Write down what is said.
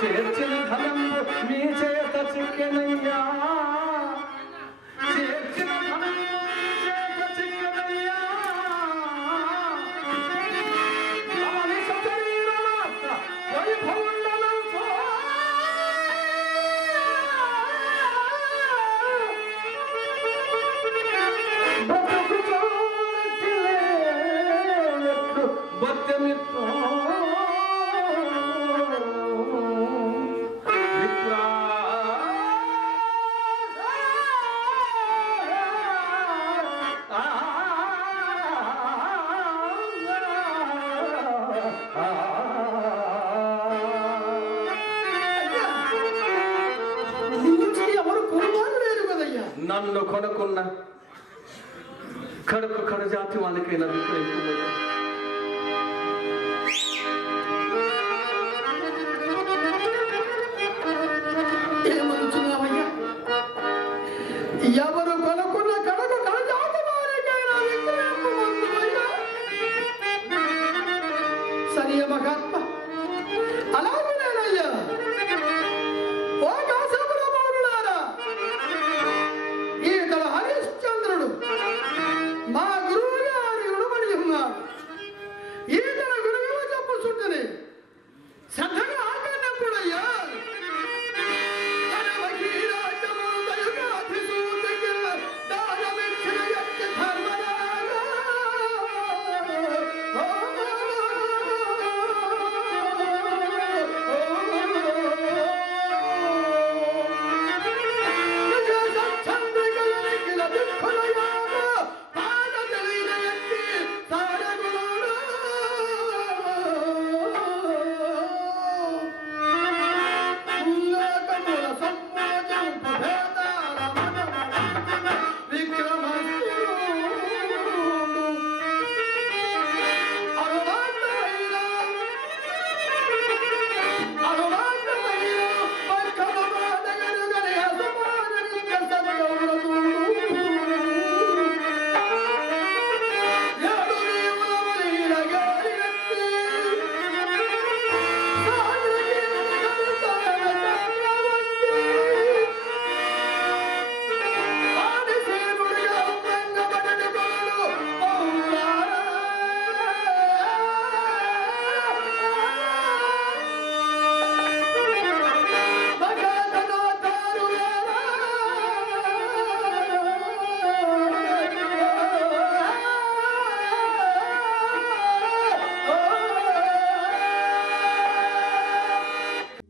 చేర్చిన ధనంబు మీ చేత చిక్కెనయ్యా. నన్ను కొనుక్కున్న కడుపు కడు జాతి వాళ్ళకైనా విక్రయింపులేదు ఏమనుచున్నావయ్యా